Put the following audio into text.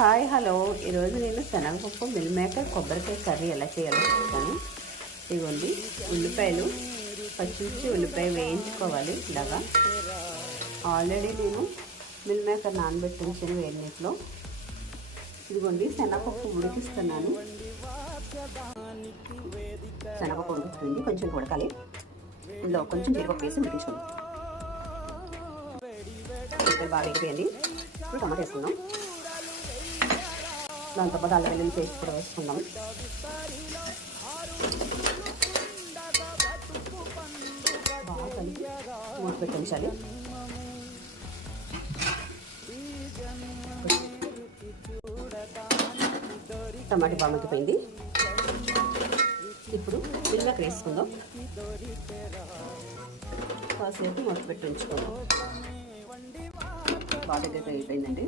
Hi hello, ఈరోజు నేను శనగపప్పు మిల్ మేకర్ కొబ్బరికాయ కర్రీ ఎలా చేయాలో చెప్తాను. ఇదిగోండి, ఉల్లిపాయలు పచ్చిమిర్చి ఉల్లిపాయ వేయించుకోవాలి. ఇలాగా ఆల్రెడీ నేను మిల్ మేకర్ నానబెట్టి ఉంచాను వేడి నీటిలో. ఇదిగోండి, శనగపప్పు ఉడికిస్తున్నాను. శనగపప్పు ఉడుకుతుంది, కొంచెం ఉడకాలి. ఇందులో కొంచెం జీడిపప్పు వేసి ఉడికించుకుందాం. బాగా వేగిపోయింది. ఇప్పుడు టమాటా వేసుకుందాం. దాంతోపాటు అల్లం వెల్లుల్లి పేస్ట్ కూడా వేసుకుందాం. బాగా కలిపి మూత పెట్టి ఉంచాలి. టమాటా బాగా మగ్గిపోయింది. ఇప్పుడు మిల్మేకర్ వేసుకుందాం. కాసేపు మూత పెట్టి ఉంచుకుందాం. బాగా దగ్గర అయిపోయిందండి.